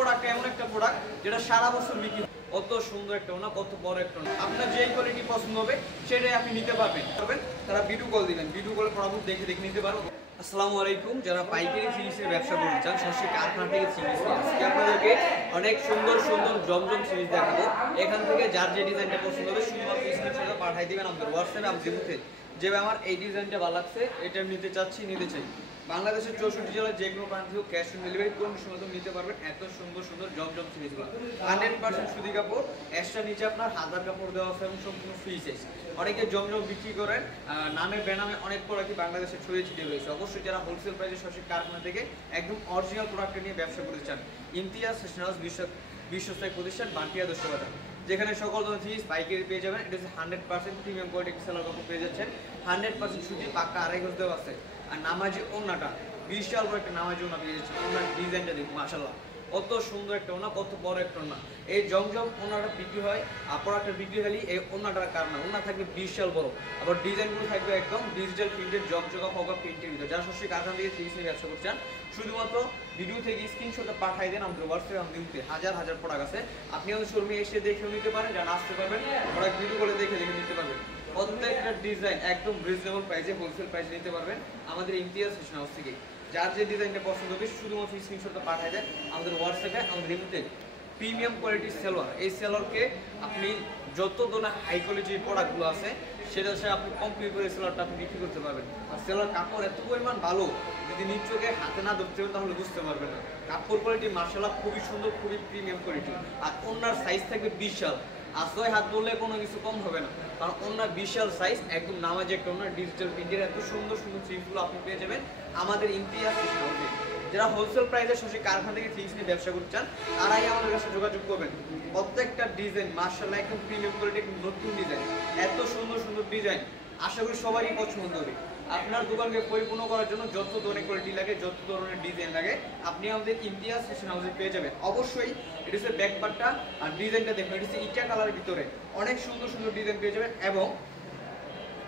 Product এমন একটা product যেটা সারা বছর বিক্রি হয়। কত সুন্দর একটা ওনা, কত বড় একটা ওনা, আপনার যেই কোয়ালিটি পছন্দ হবে সেটাই আপনি নিতে পারবেন। তারা ভিডিও কল দিবেন, ভিডিও কলে প্রোডাক্ট দেখে নিতে পারবেন। আসসালামু আলাইকুম, যারা পাইকারি সিরিজের ব্যবসা করতে চান সরাসরি কারখানা থেকে সিরিজ আজকে আপনাদেরকে অনেক সুন্দর সুন্দর জমজম সিরিজ দেখাবো। এখান থেকে যার যে ডিজাইনটা পছন্দ হবে শুধুমাত্র স্ক্রিনশটে পাঠিয়ে দিবেন আমাদের হোয়াটসঅ্যাপে। আমি দিতে যেভাবে আমার এই ডিজাইনটা ভালো লাগছে এটা নিতে চাই। বাংলাদেশের 64 জেলার যে কোনো প্রান্ত থেকে ক্যাশ অন ডেলিভারি কোন সময় নিতে পারবেন। এত সুন্দর সুন্দর জমজম সিরিজগুলো 100% সুতি কাপড়, এক্সট্রা নিচে আপনার 1000 কাপড় দেওয়া আছে এবং সম্পূর্ণ ফ্রি সাইজ। অনেকে জমজম বিক্রি করেন, নামে বেনামে অনেক প্রোডাক্ট বাংলাদেশে ছড়িয়ে ছিটিয়ে রয়েছে। অবশ্যই যারা হোলসেল প্রাইসে সরাসরি কারখানা থেকে একদম অরিজিনাল প্রোডাক্ট নিয়ে ব্যবসা করতে চান, ইমতিয়াজ ফ্যাশন হাউস বিশ্বস্থায়ী প্রতিষ্ঠান বান্টিয়া 10 টাকা, যেখানে সকল ধরনের জিনিস পাইকারি পেয়ে যাবেন। এটা হচ্ছে 100% প্রিমিয়াম কোয়ালিটি সেলার কাপড় পেয়ে যাচ্ছেন। 100% সুতি পাক্কা আড়াই গজ দেওয়া আছে। আর নামাজি ওন্নাটা বিশাল বড় একটা নামাজি ওন্না পেয়ে যাচ্ছেন। ওনার ডিজাইনটা দেখুন মাশাআল্লাহ, কত সুন্দর একটা ওনা, কত বড় একটা ওনা। এই জমজম ওনাটা বিক্রি হয়, প্রোডাক্টের বিক্রি খালি এই ওনাটার কারণে। ওনা থাকবে বিশাল বড়, আবার ডিজাইনগুলো থাকবে একদম ডিজিটাল প্রিন্টেড, জগজগা ফগা প্রিন্টের ভিতরে। যারা সরাসরি কারখানা থেকে সিরিজ নিয়ে ব্যবসা করছেন শুধুমাত্র ভিডিও থেকে স্ক্রিনশটটা পাঠিয়ে দেন আমাদের হোয়াটসঅ্যাপে। আমাদের হাজার হাজার প্রোডাক্ট আছে, আপনি আমাদের শোরুমে এসে দেখেও নিতে পারেন, যারা আসতে পারবেন প্রোডাক্ট ভিডিও করে দেখে নিতে পারবেন। প্রত্যেকটা ডিজাইন একদম রিজনেবল প্রাইসে হোলসেল প্রাইসে নিতে পারবেন আমাদের ইমতিয়াজ ফ্যাশন হাউস থেকে। যার যে ডিজাইনটা পছন্দ হবে শুধুমাত্র স্ক্রিনশটটা পাঠিয়ে দেন আমাদের হোয়াটসঅ্যাপে। আমাদের এমনিতে প্রিমিয়াম কোয়ালিটির সেলোয়ার, এই সেলোয়ারকে আপনি যত ধরনের হাই কোয়ালিটির প্রোডাক্টগুলো আছে সেটা সে আপনি কমপ্লিট করে সেলোয়ারটা আপনি বিক্রি করতে পারবেন। আর সেলোয়ার কাপড় এত পরিমাণ ভালো, যদি নিজ চোখে হাতে না ধরতে হবে তাহলে বুঝতে পারবেন না। কাপড় কোয়ালিটি মাশাআল্লাহ খুবই সুন্দর, খুবই প্রিমিয়াম কোয়ালিটি। আর ওনার সাইজ থাকবে বিশাল, আর 6 হাত ধরলে কোনো কিছু কম হবে না, কারণ ওনার বিশাল সাইজ, একদম নামাজি একটা ওনার ডিজিটাল প্রিন্টের। এত সুন্দর সুন্দর থ্রিগুলো আপনি পেয়ে যাবেন আমাদের ইমতিয়াজ ফ্যাশন হাউসে। যারা হোলসেল প্রাইসে সরাসরি কারখানা থেকে থ্রিস নিয়ে ব্যবসা করতে চান তারাই আমাদের কাছে যোগাযোগ করবেন। প্রত্যেকটা ডিজাইন মাশাআল্লাহ একদম প্রিমিয়াম কোয়ালিটির নতুন ডিজাইন, এত সুন্দর সুন্দর ডিজাইন, আশা করি সবারই পছন্দ হবে। আপনার দোকানকে পরিপূর্ণ করার জন্য যত ধরনের কোয়ালিটি লাগে, যত ধরনের ডিজাইন লাগে আপনি আমাদের ইমতিয়াজ ফ্যাশন হাউসে পেয়ে যাবেন। অবশ্যই এটা হচ্ছে ব্যাক পার্টটা, আর ডিজাইনটা দেখুন, এটা হচ্ছে ইটা কালারের ভিতরে অনেক সুন্দর সুন্দর ডিজাইন পেয়ে যাবেন। এবং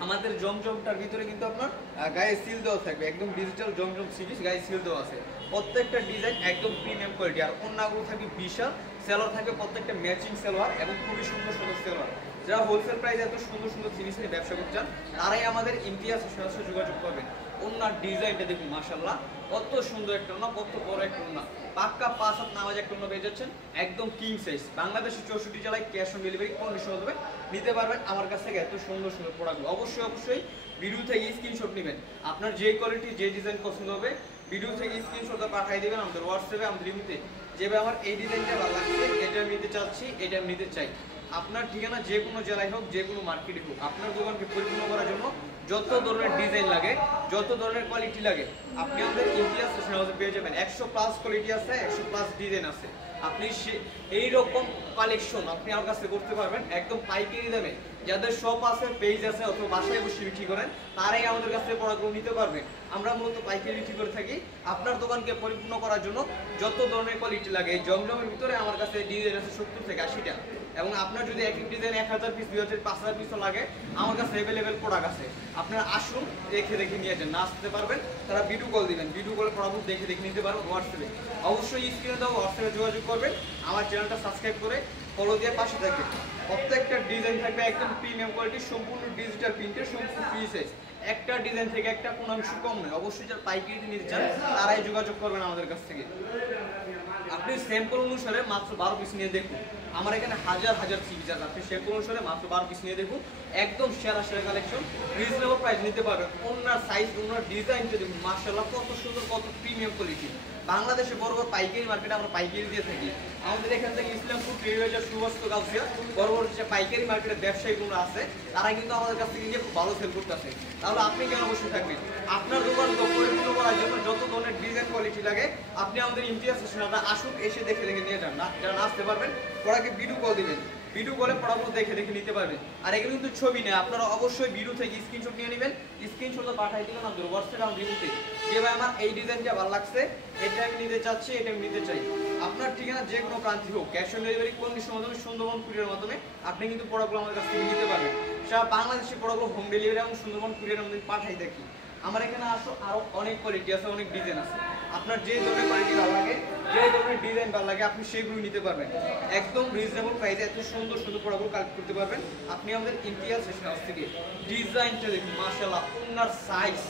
আমাদের জমজমটার ভিতরে কিন্তু আপনার গায়ে সিল দেওয়া থাকবে, একদম ডিজিটাল জমজম সিরিজ গায়ে সিল দেওয়া আছে। প্রত্যেকটা ডিজাইন একদম প্রিমিয়াম কোয়ালিটি। আর অন্যগুলো থাকবে বিশাল, সেলোয়ার থাকবে প্রত্যেকটা ম্যাচিং সেলোয়ার এবং খুবই সুন্দর সুন্দর সেলোয়ার। যারা হোলসেল প্রাইসে এত সুন্দর সুন্দর জিনিস নিয়ে ব্যবসা করতে চান তারাই আমাদের ইমতিয়াজ সরাসরি যোগাযোগ করবেন। ওনার ডিজাইনটা দেখুন মাশাআল্লাহ, কত সুন্দর একটা ওনা, কত বড় একটা ওনা, পাক্কা 5 হাত নামাজ একটা ওনা পেয়ে যাচ্ছেন, একদম কিং সাইজ। বাংলাদেশের 64 জেলায় ক্যাশ অন ডেলিভারি কন্ডিশন হবে, নিতে পারবেন আমার কাছ থেকে এত সুন্দর সুন্দর প্রোডাক্টগুলো। অবশ্যই ভিডিও থেকে স্ক্রিনশট নেবেন, আপনার যে কোয়ালিটি যে ডিজাইন পছন্দ হবে ভিডিও থেকে স্ক্রিনশটটা পাঠিয়ে দেবেন আমাদের হোয়াটসঅ্যাপে। আমাদের লিমিটে যেভাবে আমার এই ডিজাইনটা ভালো লাগছে, এটা নিতে চাচ্ছি, এটা নিতে চাই। আপনার ঠিকানা যে কোনো জেলায় হোক, যে কোনো মার্কেটে হোক, আপনার দোকানকে পরিপূর্ণ করার জন্য যত ধরনের ডিজাইন লাগে, যত ধরনের কোয়ালিটি লাগে আপনি আমাদের ইমতিয়াজ ফ্যাশন হাউসে পেয়ে যাবেন। 100+ কোয়ালিটি আছে, 100+ ডিজাইন আছে। আপনি এইরকম কালেকশন আপনি আমার কাছে করতে পারবেন একদম পাইকারি দামে। যাদের শপ আছে, পেজ আছে, অথবা বাসায় বসে বিক্রি করেন তারাই আমাদের কাছ থেকে প্রোডাক্টগুলো নিতে পারবেন। আমরা মূলত পাইকারি বিক্রি করে থাকি। আপনার দোকানকে পরিপূর্ণ করার জন্য যত ধরনের কোয়ালিটি লাগে, এই জমজমের ভিতরে আমার কাছে ডিজাইন আছে 70 থেকে 80টা। এবং আপনার যদি এক এক ডিজাইন 1000 পিস, 2000, 5000 পিসও লাগে আমার কাছে অ্যাভেলেবেল প্রোডাক্ট আছে। আপনারা আসুন, দেখে নিয়ে যান। না আসতে পারবেন তারা ভিডিও কল দিবেন, ভিডিও কলে প্রোডাক্ট দেখে নিতে পারবেন হোয়াটসঅ্যাপে। অবশ্যই স্ক্রিনে দাও হোয়াটসঅ্যাপে যোগাযোগ করবেন, আমার চ্যানেলটা সাবস্ক্রাইব করে ফলো দিয়ে পাশে থাকবেন। প্রত্যেকটা ডিজাইন থাকবে একদম প্রিমিয়াম কোয়ালিটি, সম্পূর্ণ ডিজিটাল প্রিন্টের, সম্পূর্ণ ফ্রি সাইজ। একটা ডিজাইন থেকে একটা কোনো অংশ কম নয়। অবশ্যই যারা পাইকারি নিতে চান তারাই যোগাযোগ করবেন আমাদের কাছ থেকে। আপনি স্যাম্পল অনুসারে মাত্র 12 পিস নিয়ে দেখুন, আমার এখানে হাজার হাজার পিস আছে। আপনি স্যাম্পল অনুসারে মাত্র 12 পিস নিয়ে দেখুন, একদম সেরা কালেকশন, রিজনেবল প্রাইস নিতে পারবেন। ওনার সাইজ, ওনার ডিজাইন যদি মাশাআল্লাহ কত সুন্দর, কত প্রিমিয়াম কোয়ালিটি। বাংলাদেশে বড় বড় পাইকারি মার্কেটে আমরা পাইকারি দিয়ে থাকি। আমাদের এখান থেকে ইসলামপুর, টেরিবাজার, সুবস্ত, গাউসিয়া বড় বড় যে পাইকারি মার্কেটের ব্যবসায়ীগুলো আছে তারা কিন্তু আমাদের কাছ থেকে নিয়ে খুব ভালো সেল করতেছে। তাহলে আপনি কেন বসে থাকবেন? আপনার দোকান পরিপূর্ণ করার জন্য যত ধরনের ডিজাইন কোয়ালিটি লাগে আপনি আমাদের ইমতিয়াজ ফ্যাশন হাউসে আসুন, এসে দেখে নিয়ে যান। না যারা না আসতে পারবেন ওরাকে ভিডিও কল দিবেন, ভিডিও কলে প্রোডাক্টগুলো দেখে নিতে পারবেন। আর এগুলো কিন্তু ছবি নেই, আপনারা অবশ্যই ভিডিও থেকে স্ক্রিনশট নিয়ে নেবেন, স্ক্রিনশটটা পাঠিয়ে দিবেন আমাদের হোয়াটসঅ্যাপে। আমাদের ভিডিওতে যে ভাই আমার এই ডিজাইনটা ভালো লাগছে, এটা আমি নিতে চাচ্ছি, এটা আমি নিতে চাই। আপনার ঠিকানা যে কোনো প্রান্তে হোক, ক্যাশ অন ডেলিভারি কন্ডিশনের মাধ্যমে, সুন্দরবন কুরিয়ারের মাধ্যমে আপনি কিন্তু প্রোডাক্টগুলো আমাদের কাছ থেকে নিতে পারবেন। সারা বাংলাদেশি প্রোডাক্টগুলো হোম ডেলিভারি এবং সুন্দরবন কুরিয়ারের মাধ্যমে পাঠাই দেখি। আমার এখানে আসো, আরো অনেক কোয়ালিটি আছে, অনেক ডিজাইন আছে। আপনার যে ধরনের কোয়ালিটি ভালো লাগে, যে ধরনের ডিজাইন ভালো লাগে, আপনি সেগুলো নিতে পারবেন। একদম রিজনেবল প্রাইসে এত সুন্দর সুন্দর প্রোডাক্টগুলো কালেক্ট করতে পারবেন। আপনি আমাদের ইমতিয়াজ ফ্যাশন হাউস থেকে ডিজাইনটা দেখুন, মাশাআল্লাহ, ওনার সাইজ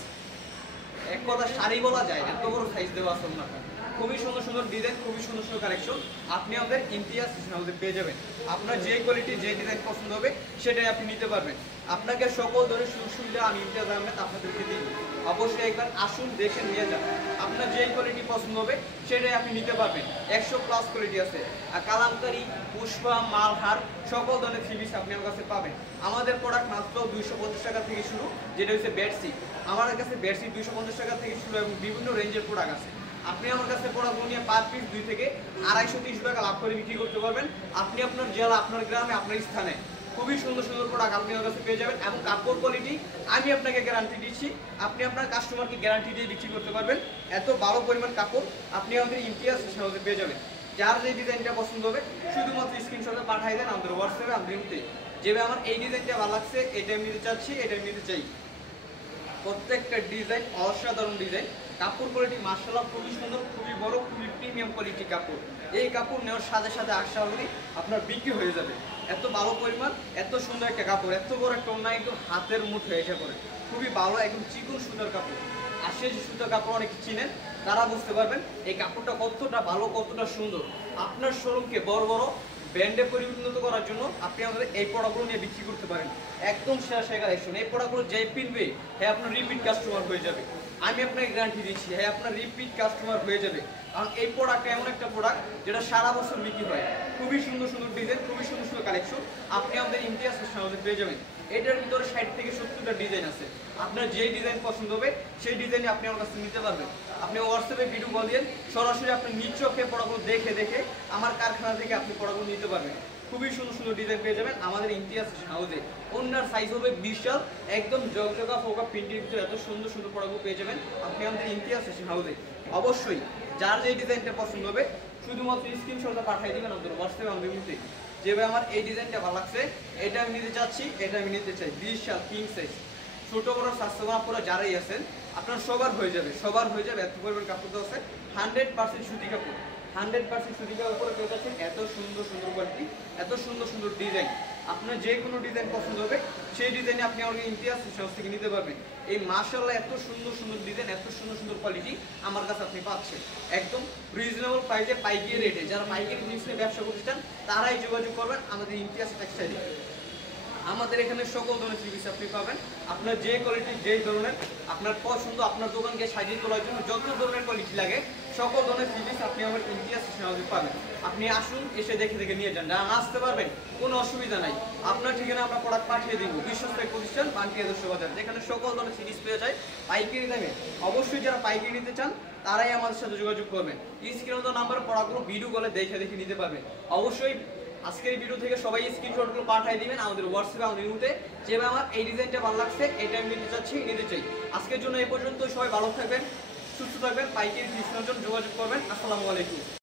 এক কথা শাড়ি বলা যায়, এত বড় সাইজ দেওয়া আছে ওনাটা। খুবই সুন্দর সুন্দর ডিজাইন, খুবই সুন্দর সুন্দর কালেকশন আপনি আমাদের ইমতিয়াজ ফ্যাশন হাউসে পেয়ে যাবেন। আপনার যে কোয়ালিটি, যে ডিজাইন পছন্দ হবে সেটাই আপনি নিতে পারবেন। আপনাকে সকল ধরনের সুযোগ সুবিধা আমি ইমতিয়াজ আহমেদ আপনাদেরকে দিই। অবশ্যই একবার আসুন, দেখে নিয়ে যান। আপনার যেই কোয়ালিটি পছন্দ হবে সেটাই আপনি নিতে পারবেন। 100+ কোয়ালিটি আছে, আর কালামকারী, পুষ্পা, মালহার সকল ধরনের থ্রি পিস আপনি আমার কাছে পাবেন। আমাদের প্রোডাক্ট মাত্র 250 টাকা থেকে শুরু, যেটা হচ্ছে বেডশিট। আমাদের কাছে বেডশিট 250 টাকা থেকে শুরু এবং বিভিন্ন রেঞ্জের প্রোডাক্ট আছে। আপনি আমার কাছে প্রোডাক্টগুলো নিয়ে পার পিস 2 থেকে 250-300 টাকা লাভ করে বিক্রি করতে পারবেন। আপনি আপনার জেলা, আপনার গ্রামে, আপনার স্থানে খুবই সুন্দর সুন্দর প্রোডাক্ট আপনি আমার কাছে পেয়ে যাবেন। এবং কাপড় কোয়ালিটি আমি আপনাকে গ্যারান্টি দিচ্ছি, আপনি আপনার কাস্টমারকে গ্যারান্টি দিয়ে বিক্রি করতে পারবেন। এত ভালো পরিমাণ কাপড় আপনি আমাদের ইমতিয়াজ ফ্যাশন হাউসে পেয়ে যাবেন। যার যে ডিজাইনটা পছন্দ হবে শুধুমাত্র স্ক্রিনশটে পাঠিয়ে দেন আমাদের হোয়াটসঅ্যাপে, আমাদের ইমতে যেভাবে আমার এই ডিজাইনটা ভালো লাগছে, এটা আমি নিতে চাচ্ছি, এটা আমি নিতে চাই। প্রত্যেকটা ডিজাইন অসাধারণ ডিজাইন, কাপড় কোয়ালিটি মাশাআল্লাহ খুবই সুন্দর, খুবই বড়, খুবই প্রিমিয়াম কোয়ালিটি কাপড়। এই কাপড় নেওয়ার সাথে সাথে আশা করি আপনার বিক্রি হয়ে যাবে। এত ভালো পরিমাণ, এত সুন্দর একটা কাপড়, এত বড় একটা ওড়না, একদম হাতের মুঠো এসে পড়ে, খুবই ভালো, একদম চিকন সুন্দর কাপড়। আর সেই সুন্দর কাপড় অনেক চিনেন, তারা বুঝতে পারবেন এই কাপড়টা কতটা ভালো, কতটা সুন্দর। আপনার শোরুমকে বড় বড় ব্র্যান্ডে পরিণত করার জন্য আপনি আমাদের এই প্রোডাক্টগুলো নিয়ে বিক্রি করতে পারেন। একদম সেরা কালেকশন। এই প্রোডাক্টগুলো যে কিনবে হ্যাঁ আপনার রিপিট কাস্টমার হয়ে যাবে, আমি আপনাকে গ্যারান্টি দিচ্ছি। হ্যাঁ আপনার রিপিট কাস্টমার হয়ে যাবে, কারণ এই প্রোডাক্টটা এমন একটা প্রোডাক্ট যেটা সারা বছর বিক্রি হয়। খুবই সুন্দর সুন্দর ডিজাইন, খুবই সুন্দর সুন্দর কালেকশন আপনি আমাদের ইমতিয়াজ ফ্যাশন হাউসে পেয়ে যাবেন। এটার ভিতরে 60 থেকে 70টা ডিজাইন আছে। আপনার যেই ডিজাইন পছন্দ হবে সেই ডিজাইনে আপনি আমার কাছে নিতে পারবেন। আপনি হোয়াটসঅ্যাপে ভিডিও কল দিয়ে সরাসরি আপনি নিজ চোখে প্রোডাক্টগুলো দেখে দেখে আমার কারখানা থেকে আপনি প্রোডাক্টগুলো নিতে পারবেন। খুবই সুন্দর সুন্দর ডিজাইন পেয়ে যাবেন আমাদের ইমতিয়াজ ফ্যাশন হাউসে। ওনার সাইজ হবে বিশাল, একদম জগজগা ফোকা প্রিন্টের ভিতরে এত সুন্দর সুন্দর প্রোডাক্টগুলো পেয়ে যাবেন আপনি আমাদের ইমতিয়াজ ফ্যাশন হাউসে। অবশ্যই যার যেই ডিজাইনটা পছন্দ হবে শুধুমাত্র স্ক্রিনশটটা পাঠিয়ে দিবেন আমাদের হোয়াটসঅ্যাপে, আমাদের মধ্যে যেভাবে আমার এই ডিজাইনটা ভালো লাগছে, এটা আমি নিতে চাচ্ছি, এটা আমি নিতে চাই। বিশাল কিং সাইজ, ছোট বড় স্বাস্থ্যবান আপনারা যারাই আছেন আপনার সবার হয়ে যাবে, সবার হয়ে যাবে। এত পরিমাণ কাপড় দেওয়া আছে, 100% সুতি কাপড়, 100% সুতি কাপড় উপরে পেয়ে যাচ্ছেন। এত সুন্দর সুন্দর কোয়ালিটি, এত সুন্দর সুন্দর ডিজাইন, আপনার যে কোনো ডিজাইন পছন্দ হবে সেই ডিজাইনে আপনি আমাকে ইমতিয়াজ ফ্যাশন হাউস থেকে নিতে পারবেন। এই মাশাআল্লাহ এত সুন্দর সুন্দর ডিজাইন, এত সুন্দর সুন্দর কোয়ালিটি আমার কাছে আপনি পাচ্ছেন একদম রিজনেবল প্রাইসে, পাইকারি রেটে। যারা পাইকারি জিনিস নিয়ে ব্যবসা প্রতিষ্ঠান তারাই যোগাযোগ করবেন আমাদের ইমতিয়াজ টেক্সটাইলে। আমাদের এখানে সকল ধরনের থ্রি পিস আপনি পাবেন। আপনার যে কোয়ালিটি, যেই ধরনের আপনার পছন্দ, আপনার দোকানকে সাজিয়ে তোলার জন্য যত ধরনের কোয়ালিটি লাগে সকল ধরনের থ্রি পিস আপনি আমার ইমতিয়াজ ফ্যাশন হাউসে পাবেন। আপনি আসুন, এসে দেখে দেখে নিয়ে যান, না আসতে পারবেন কোনো অসুবিধা নাই। আপনার ঠিকানা আমরা প্রোডাক্ট পাঠিয়ে দিব। বিশ্বস্ত প্রতিষ্ঠান বান্টি আদর্শ বাজার, যেখানে সকল ধরনের থ্রি পিস পেয়ে যায় পাইকারি দামে। অবশ্যই যারা পাইকারি নিতে চান তারাই আমাদের সাথে যোগাযোগ করবেন। স্ক্রিনে দেওয়া নাম্বারে প্রোডাক্টগুলো ভিডিও কলে দেখে দেখে নিতে পারবেন। অবশ্যই আজকের এই ভিডিও থেকে সবাই স্ক্রিনশটগুলো পাঠিয়ে দিবেন আমাদের হোয়াটসঅ্যাপে, আমাদের ইমোতে যেভাবে আমার এই ডিজাইনটা ভালো লাগছে, এটা আমি নিতে চাচ্ছি, নিতে চাই। আজকের জন্য এই পর্যন্ত, সবাই ভালো থাকবেন, সুস্থ থাকবেন, পাইকারি থ্রি পিসের জন্য যোগাযোগ করবেন। আসসালামু আলাইকুম।